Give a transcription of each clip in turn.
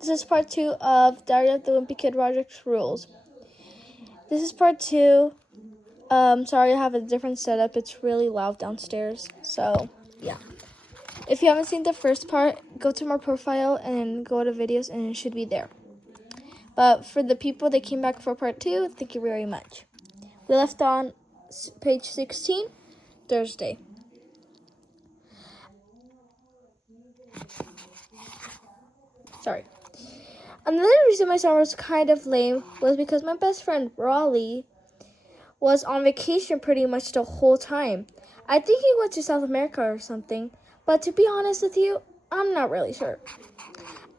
This is part 2 of Diary of the Wimpy Kid Rodrick's Rules. This is part 2. Sorry I have a different setup. It's really loud downstairs. So, yeah. If you haven't seen the first part, go to my profile and go to videos and it should be there. But for the people that came back for part 2, thank you very much. We left on page 16, Thursday. Sorry. Another reason my summer was kind of lame was because my best friend, Raleigh, was on vacation pretty much the whole time. I think he went to South America or something, but to be honest with you, I'm not really sure.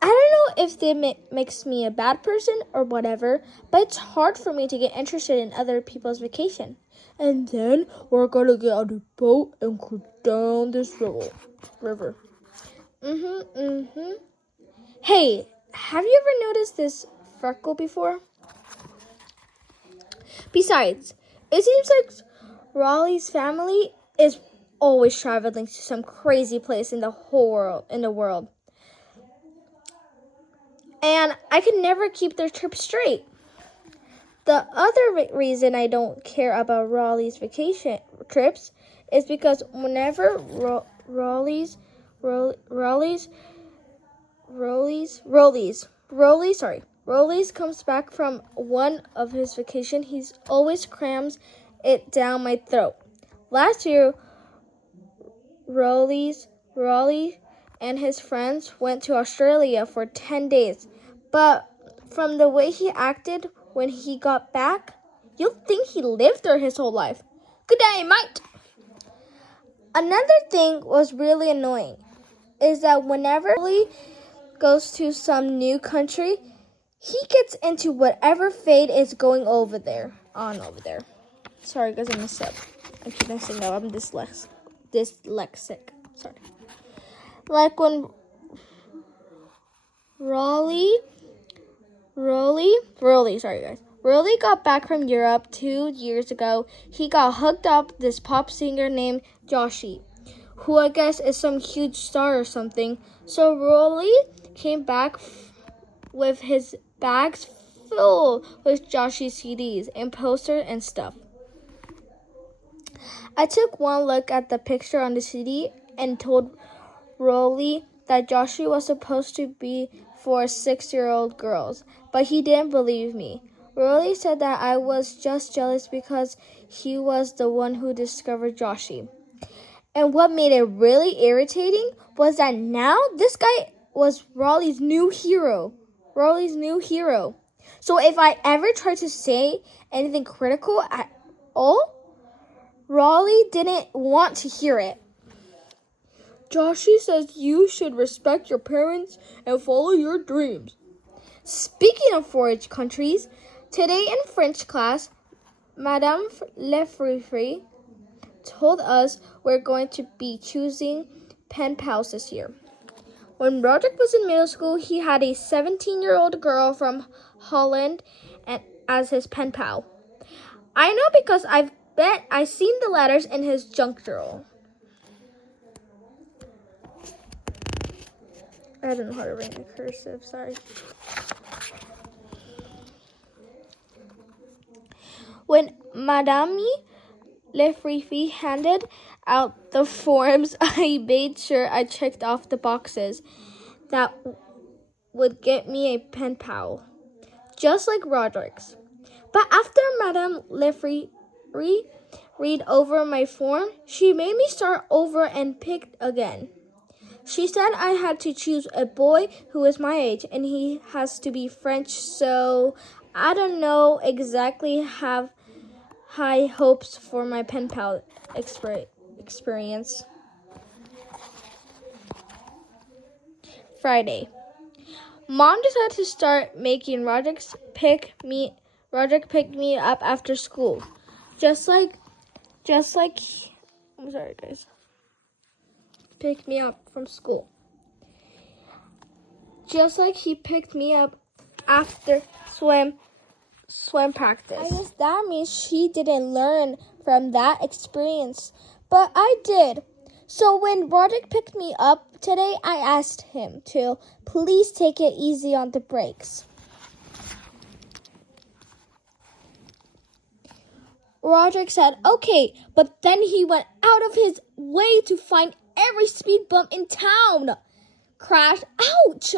I don't know if that makes me a bad person or whatever, but it's hard for me to get interested in other people's vacation. And then we're gonna get on the boat and go down this river. Hey, have you ever noticed this freckle before? Besides, it seems like Raleigh's family is always traveling to some crazy place in the world. And I can never keep their trip straight. The other reason I don't care about Raleigh's vacation trips is because whenever Raleigh's comes back from one of his vacation, he always crams it down my throat. Last year, Raleigh and his friends went to Australia for 10 days. But from the way he acted when he got back, you'll think he lived there his whole life. Good day, mate! Another thing was really annoying is that whenever Raleigh goes to some new country, he gets into whatever fade is going on over there. Sorry guys, I messed up. I keep messing up. I'm dyslexic. Sorry. Like when Raleigh got back from Europe 2 years ago, he got hooked up with this pop singer named Joshy, who I guess is some huge star or something. So Raleigh came back with his bags full with Joshy's CDs and posters and stuff. I took one look at the picture on the CD and told Raleigh that Joshy was supposed to be for 6-year-old girls, but he didn't believe me. Raleigh said that I was just jealous because he was the one who discovered Joshy. And what made it really irritating was that now this guy was Raleigh's new hero. So if I ever tried to say anything critical at all, Raleigh didn't want to hear it. Joshy says you should respect your parents and follow your dreams. Speaking of foreign countries, today in French class, Madame Lefrifri told us we're going to be choosing pen pals this year. When Rodrick was in middle school, he had a 17-year-old girl from Holland as his pen pal. I know because I've seen the letters in his junk drawer. I don't know how to write in cursive, sorry. When Madame Lefrifri handed out the forms, I made sure I checked off the boxes that would get me a pen pal, just like Rodrick's. But after Madame Lefrifri read over my form, she made me start over and pick again. She said I had to choose a boy who is my age, and he has to be French, so I don't know exactly have high hopes for my pen pal experience. Friday. Mom decided to start making Rodrick pick me up after school. Just like I'm sorry guys. Pick me up from school. Just like he picked me up after swim practice. I guess that means she didn't learn from that experience, but I did. So when Rodrick picked me up Today I asked him to please take it easy on the brakes. Rodrick said, okay, but then he went out of his way to find every speed bump in town. Crash, ouch!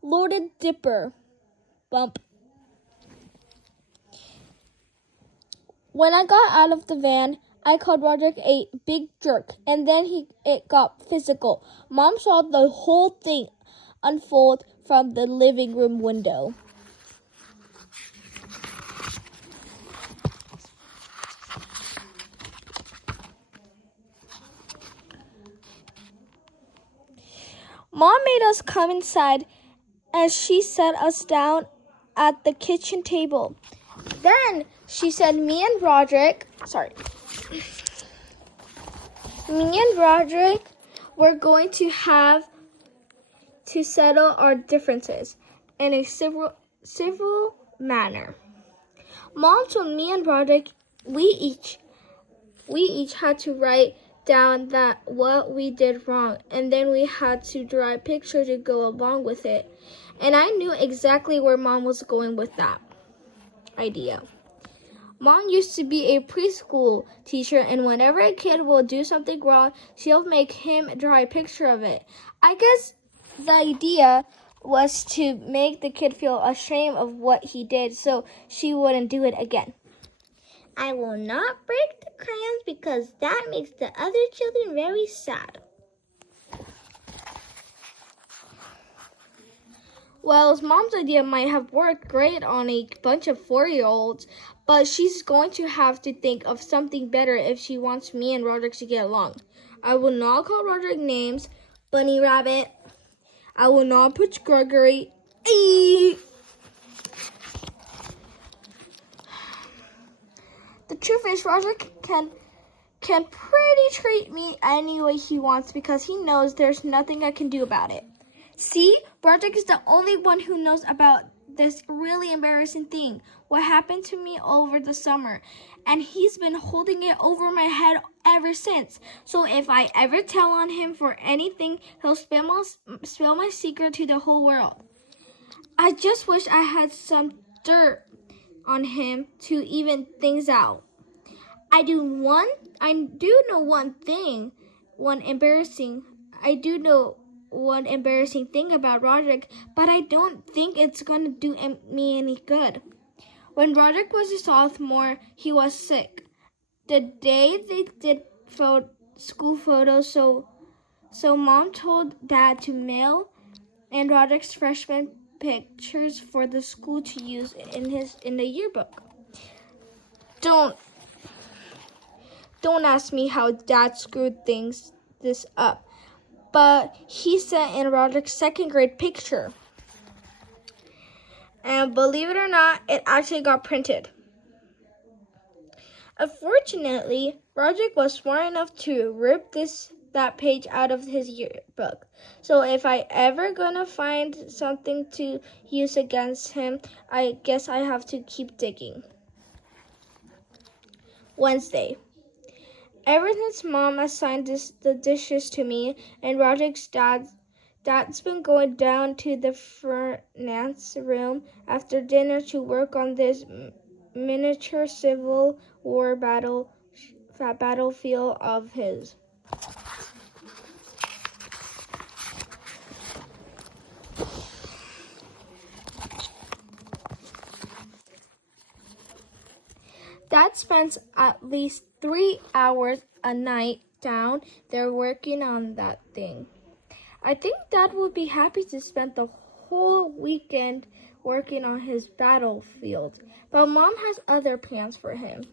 Loaded dipper. Bump. When I got out of the van, I called Rodrick a big jerk, and then it got physical. Mom saw the whole thing unfold from the living room window. Mom made us come inside as she set us down at the kitchen table. Then she said me and Rodrick were going to have to settle our differences in a civil manner. Mom told me and Rodrick we each had to write down that what we did wrong, and then we had to draw a picture to go along with it. And I knew exactly where Mom was going with that idea. Mom used to be a preschool teacher, and whenever a kid will do something wrong, she'll make him draw a picture of it. I guess the idea was to make the kid feel ashamed of what he did so she wouldn't do it again. I will not break the crayons because that makes the other children very sad. Well, Mom's idea might have worked great on a bunch of 4-year-olds, but she's going to have to think of something better if she wants me and Rodrick to get along. I will not call Rodrick names. Bunny Rabbit. I will not put Gregory. The truth is, Rodrick can pretty treat me any way he wants because he knows there's nothing I can do about it. See, Rodrick is the only one who knows about this really embarrassing thing, what happened to me over the summer, and he's been holding it over my head ever since. So if I ever tell on him for anything, he'll spill my secret to the whole world. I just wish I had some dirt on him to even things out. I do know one embarrassing thing about Rodrick, but I don't think it's going to do me any good. When Rodrick was a sophomore, he was sick. The day they did school photos, so Mom told Dad to mail and Rodrick's freshman pictures for the school to use in the yearbook. Don't ask me how Dad screwed this up, but he sent in Rodrick's second grade picture. And believe it or not, it actually got printed. Unfortunately, Rodrick was smart enough to rip that page out of his yearbook. So if I ever gonna find something to use against him, I guess I have to keep digging. Wednesday. Ever since Mom assigned the dishes to me and Rodrick's dad's been going down to the finance room after dinner to work on this miniature Civil War battlefield of his. Dad spends at least 3 hours a night down there working on that thing. I think Dad would be happy to spend the whole weekend working on his battlefield, but Mom has other plans for him.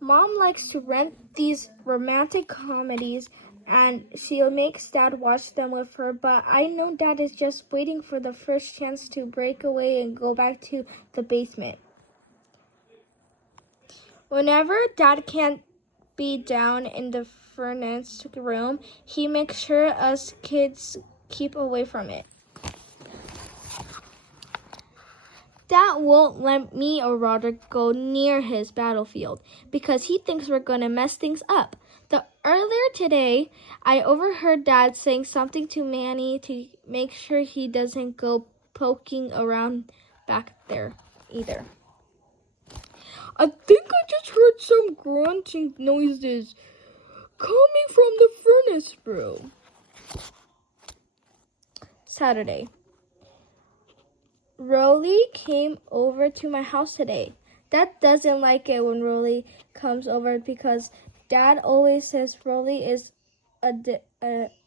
Mom likes to rent these romantic comedies and she makes Dad watch them with her, but I know Dad is just waiting for the first chance to break away and go back to the basement. Whenever Dad can't be down in the furnace room, he makes sure us kids keep away from it. Dad won't let me or Rodrick go near his battlefield because he thinks we're going to mess things up. Earlier today, I overheard Dad saying something to Manny to make sure he doesn't go poking around back there either. I think I just heard some grunting noises coming from the furnace room. Saturday. Rolly came over to my house today. Dad doesn't like it when Rolly comes over because Dad always says Rolly is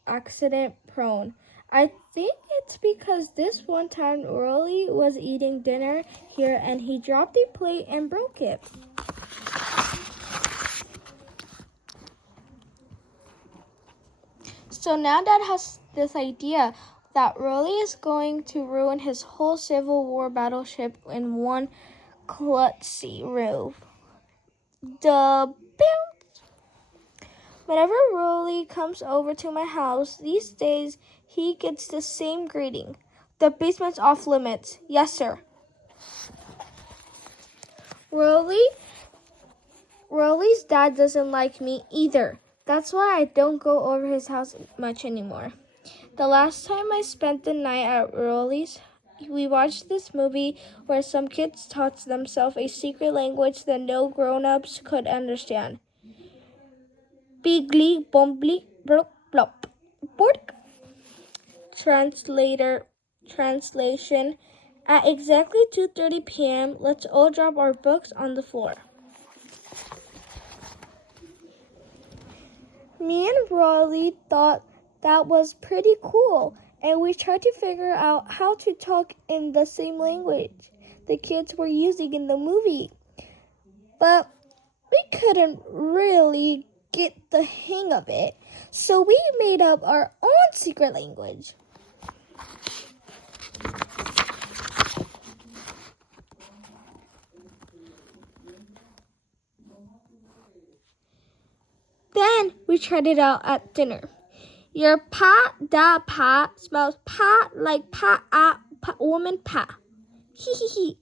accident prone. I think it's because this one time Rolly was eating dinner here and he dropped a plate and broke it. So now Dad has this idea that Rolly is going to ruin his whole Civil War battleship in one klutzy move. Whenever Rolly comes over to my house these days, he gets the same greeting. The basement's off limits. Yes, sir. Rolly's dad doesn't like me either. That's why I don't go over his house much anymore. The last time I spent the night at Rolly's, we watched this movie where some kids taught themselves a secret language that no grown-ups could understand. Bigly, bombly, blop, blop. Bork. Translation. At exactly 2:30 p.m., let's all drop our books on the floor. Me and Rolly thought that was pretty cool, and we tried to figure out how to talk in the same language the kids were using in the movie. But we couldn't really get the hang of it, so we made up our own secret language. Then we tried it out at dinner. Your pa smells like woman pa. Hee hee hee.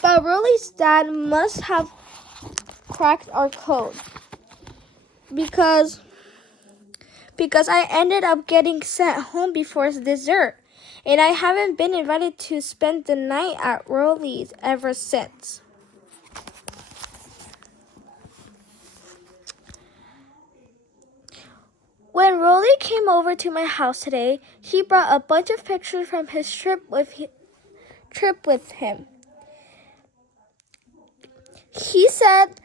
But Rolly's dad must have cracked our code because I ended up getting sent home before dessert, and I haven't been invited to spend the night at Rolly's ever since. When Rolly came over to my house today, he brought a bunch of pictures from his trip with him. He said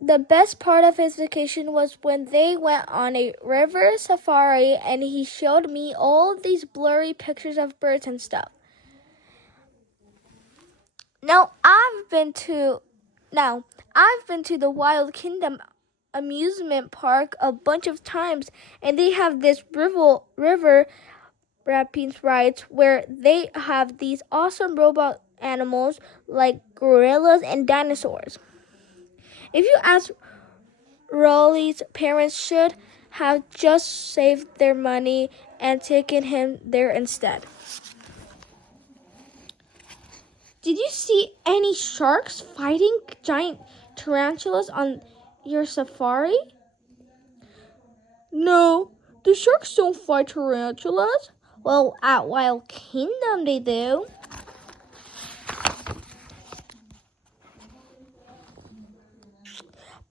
the best part of his vacation was when they went on a river safari and he showed me all these blurry pictures of birds and stuff. Now I've been to the Wild Kingdom amusement park a bunch of times, and they have this river rafting rides where they have these awesome robot animals like gorillas and dinosaurs. If you ask, Rolly's parents should have just saved their money and taken him there instead. Did you see any sharks fighting giant tarantulas on your safari? No, the sharks don't fight tarantulas. Well, at Wild Kingdom they do.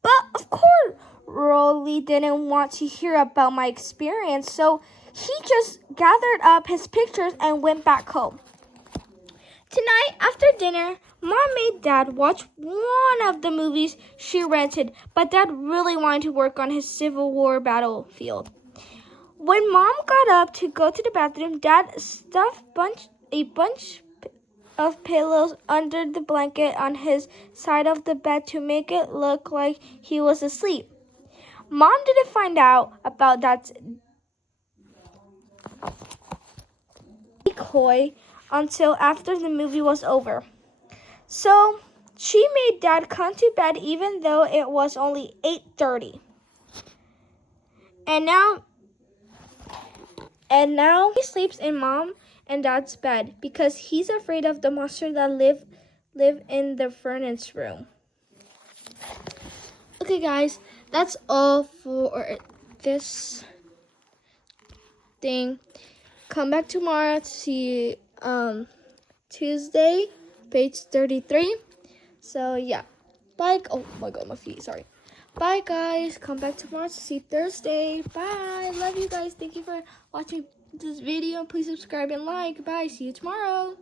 But of course, Rolly didn't want to hear about my experience, so he just gathered up his pictures and went back home. Tonight, after dinner, Mom made Dad watch one of the movies she rented, but Dad really wanted to work on his Civil War battlefield. When Mom got up to go to the bathroom, Dad stuffed a bunch of pillows under the blanket on his side of the bed to make it look like he was asleep. Mom didn't find out about Dad's decoy until after the movie was over. So she made Dad come to bed even though it was only 8:30. And now he sleeps in Mom and Dad's bed because he's afraid of the monsters that live in the furnace room. Okay, guys, that's all for this thing. Come back tomorrow to see Tuesday, page 33. So yeah, bye. Oh my god, my feet. Sorry. Bye, guys. Come back tomorrow to see Thursday. Bye. Love you guys. Thank you for watching this video. Please subscribe and like. Bye. See you tomorrow.